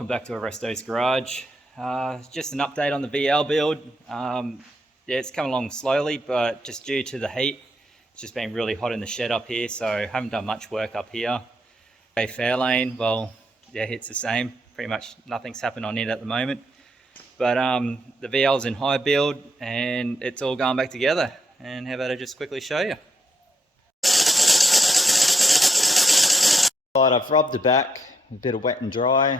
welcome back to ORESTO'S garage. Just an update on the VL build. Yeah, it's come along slowly, but just due to the heat, it's just been really hot in the shed up here, so I haven't done much work up here. ZJ Fairlane, well, yeah, it's the same. Pretty much nothing's happened on it at the moment. But the VL's in high build and it's all going back together. And how about I just quickly show you? I've rubbed the back, a bit of wet and dry.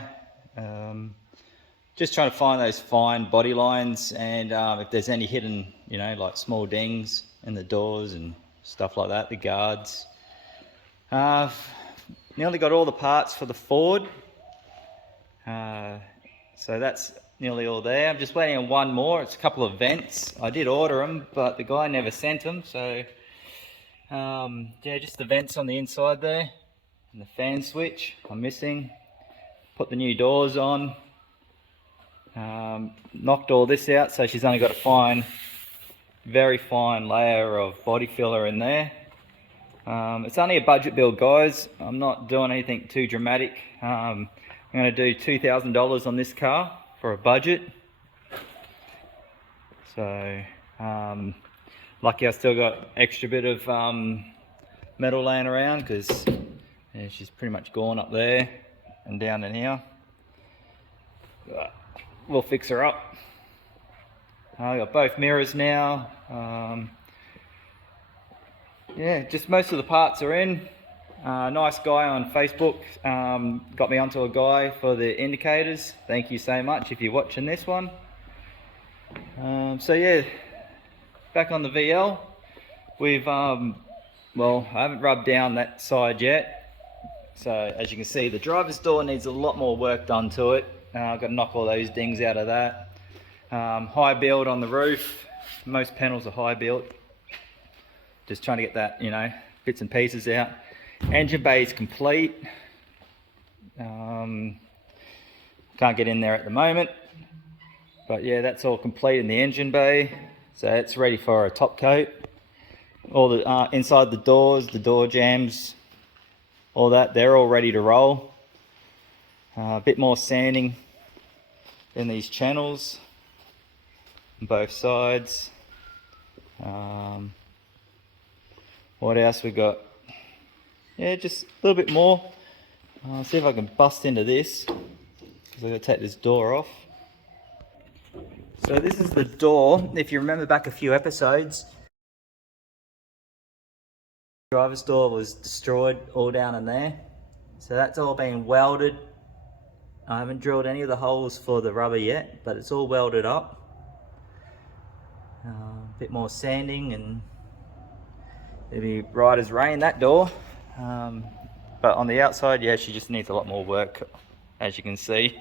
Just trying to find those fine body lines, and if there's any hidden, you know, like small dings in the doors and stuff like that, the guards. Nearly got all the parts for the Ford. So that's nearly all there. I'm just waiting on one more. It's a couple of vents. I did order them, but the guy never sent them. So yeah, just the vents on the inside there. And the fan switch I'm missing. Put the new doors on. Knocked all this out, so she's only got a fine, very fine layer of body filler in there. It's only a budget build, guys. I'm not doing anything too dramatic. I'm going to do $2,000 on this car for a budget. So lucky I still got extra bit of metal laying around, because yeah, she's pretty much gone up there and down in here. But we'll fix her up. I got both mirrors now. Yeah, just most of the parts are in. Nice guy on Facebook got me onto a guy for the indicators. Thank you so much if you're watching this one. So yeah, back on the VL. We've well, I haven't rubbed down that side yet. So as you can see, the driver's door needs a lot more work done to it. I've got to knock all those dings out of that. High build on the roof. Most panels are high built. Just trying to get that, you know, bits and pieces out. Engine bay is complete. Can't get in there at the moment. But yeah, that's all complete in the engine bay. So it's ready for a top coat. All the inside the doors, the door jambs, all that, they're all ready to roll. A bit more sanding in these channels on both sides. What else we got? Yeah, just a little bit more. See if I can bust into this, because I'm going to take this door off. So this is the door. If you remember back a few episodes, the driver's door was destroyed all down in there. So that's all been welded. I haven't drilled any of the holes for the rubber yet, but it's all welded up. A bit more sanding and it'll be bright as rain, that door. But on the outside, yeah, she just needs a lot more work, as you can see.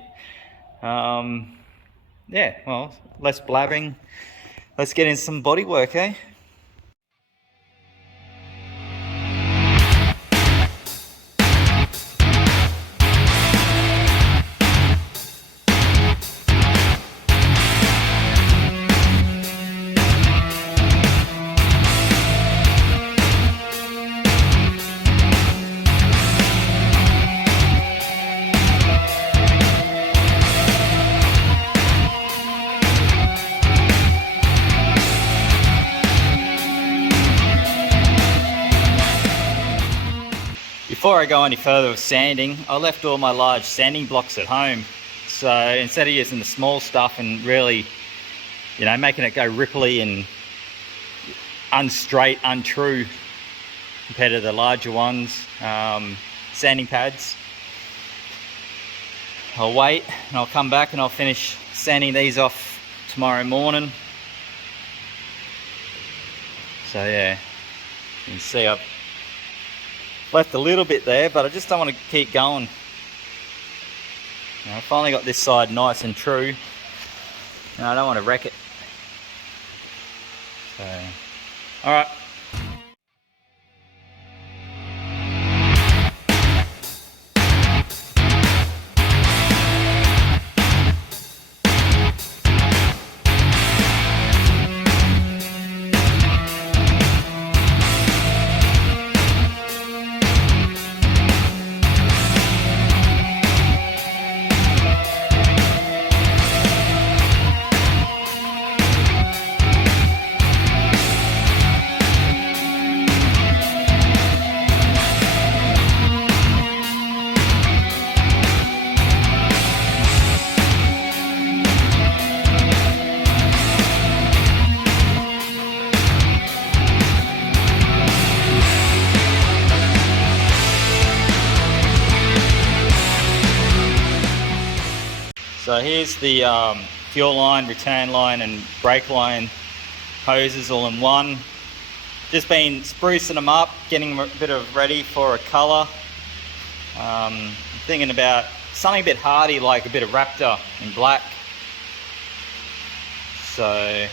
Yeah, well, less blabbering. Let's get in some body work, eh? Before I go any further with sanding, I left all my large sanding blocks at home. So instead of using the small stuff and really, you know, making it go ripply and unstraight, untrue compared to the larger ones, sanding pads, I'll wait and I'll come back and I'll finish sanding these off tomorrow morning. So yeah, you can see I've left a little bit there, but I just don't want to keep going. I finally got this side nice and true, and I don't want to wreck it. So, all right. So here's the fuel line, return line and brake line hoses all in one. Just been sprucing them up, getting a bit of ready for a colour. Thinking about something a bit hardy, like a bit of Raptor in black. So,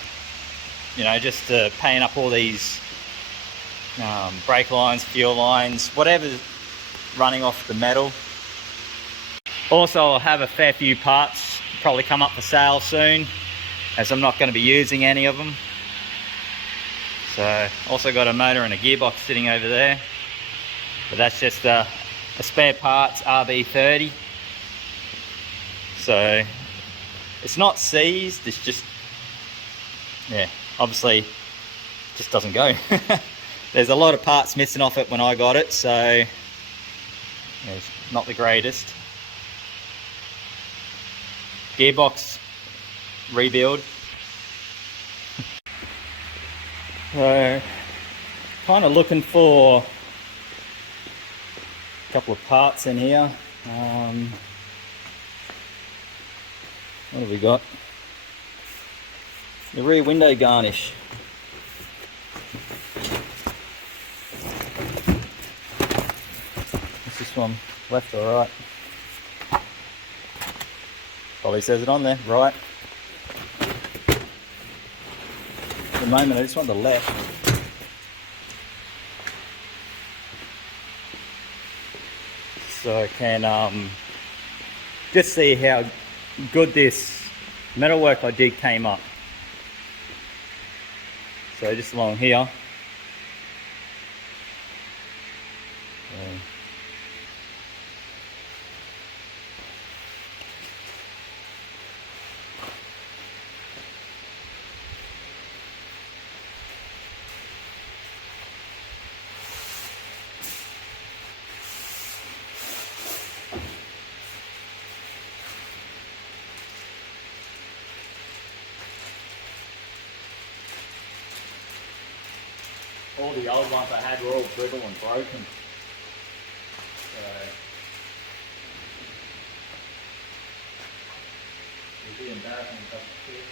you know, just to paint up all these brake lines, fuel lines, whatever's running off the metal. Also, I'll have a fair few parts probably come up for sale soon, as I'm not going to be using any of them. So, also got a motor and a gearbox sitting over there, but that's just a spare parts RB30. So, it's not seized, it's just, yeah, obviously just doesn't go. There's a lot of parts missing off it when I got it, so yeah, it's not the greatest. Gearbox rebuild. So, kind of looking for a couple of parts in here. What have we got? The rear window garnish. What's this one? Left or right? Probably says it on there, right. At the moment I just want the left. So I can just see how good this metalwork I did came up. So just along here. All the old ones I had were all brittle and broken. So it'd be embarrassing if I could.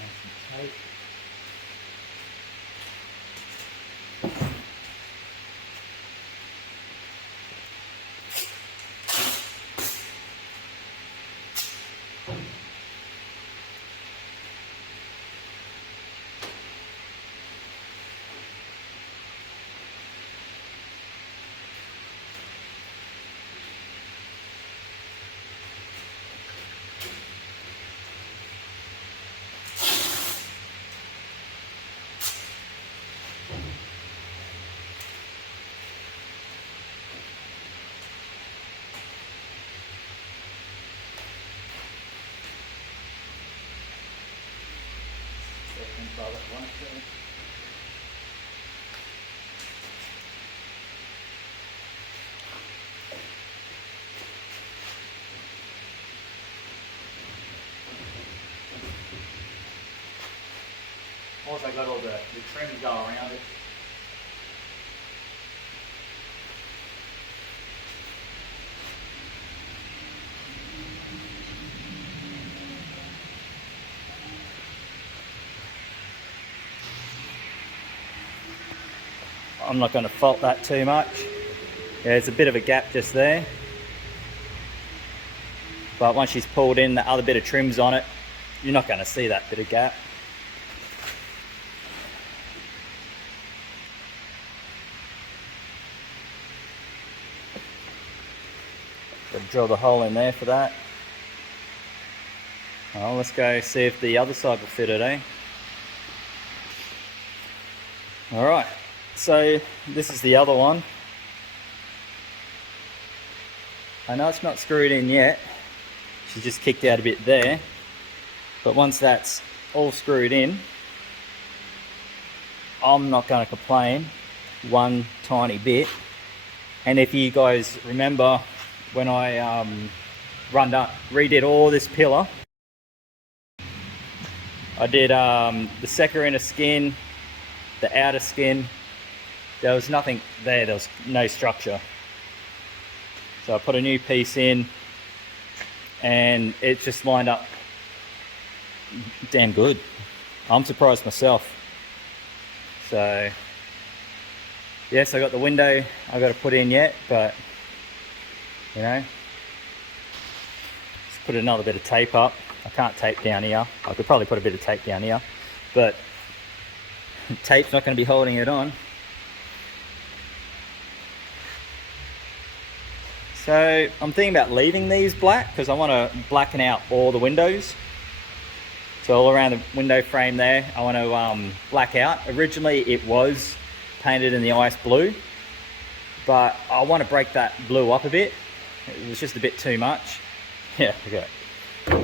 Some tape. Also got all the trim go around it. I'm not going to fault that too much. Yeah, there's a bit of a gap just there. But once she's pulled in the other bit of trims on it, you're not going to see that bit of gap. Got to drill the hole in there for that. Well, let's go see if the other side will fit it, eh? Alright, so this is the other one. I know it's not screwed in yet. She's just kicked out a bit there. But once that's all screwed in, I'm not going to complain one tiny bit. And if you guys remember when I redid all this pillar, I did the second inner skin, the outer skin. There was nothing there, there was no structure. So I put a new piece in and it just lined up damn good. I'm surprised myself. So yes, I got the window I got to put in yet, but you know, let's put another bit of tape up. I can't tape down here. I could probably put a bit of tape down here, but tape's not going to be holding it on. So I'm thinking about leaving these black because I want to blacken out all the windows. So all around the window frame there, I want to black out. Originally it was painted in the ice blue, but I want to break that blue up a bit. It was just a bit too much. Yeah, okay.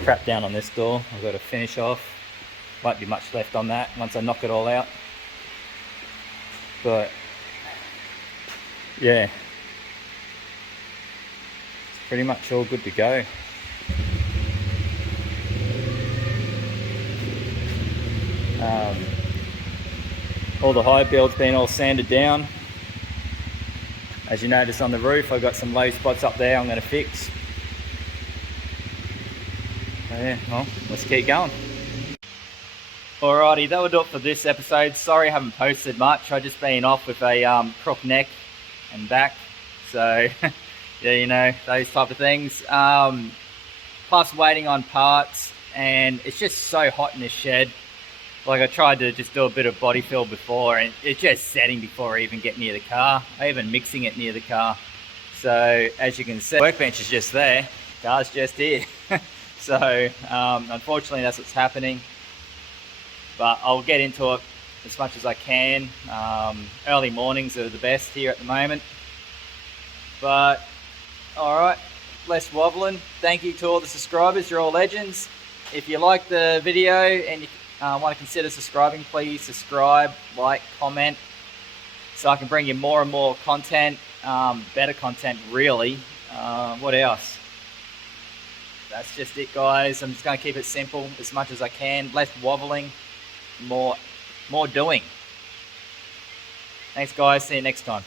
Crap down on this door. I've got to finish off. Won't be much left on that once I knock it all out. But yeah, it's pretty much all good to go. All the high build's been all sanded down. As you notice on the roof, I've got some low spots up there I'm going to fix. So yeah, well, let's keep going. Alrighty, that will do it for this episode. Sorry I haven't posted much. I've just been off with a crook neck and back. So yeah, you know, those type of things. Plus waiting on parts, and it's just so hot in this shed. Like I tried to just do a bit of body fill before and it's just setting before I even get near the car. I even mixing it near the car. So as you can see, workbench is just there, car's just here. So unfortunately that's what's happening. But I'll get into it as much as I can. Early mornings are the best here at the moment. But alright, less wobbling. Thank you to all the subscribers, you're all legends. If you like the video and you want to consider subscribing, please subscribe, like, comment, so I can bring you more and more content, better content really. What else? That's just it, guys. I'm just going to keep it simple as much as I can, less wobbling, more doing. Thanks guys, see you next time.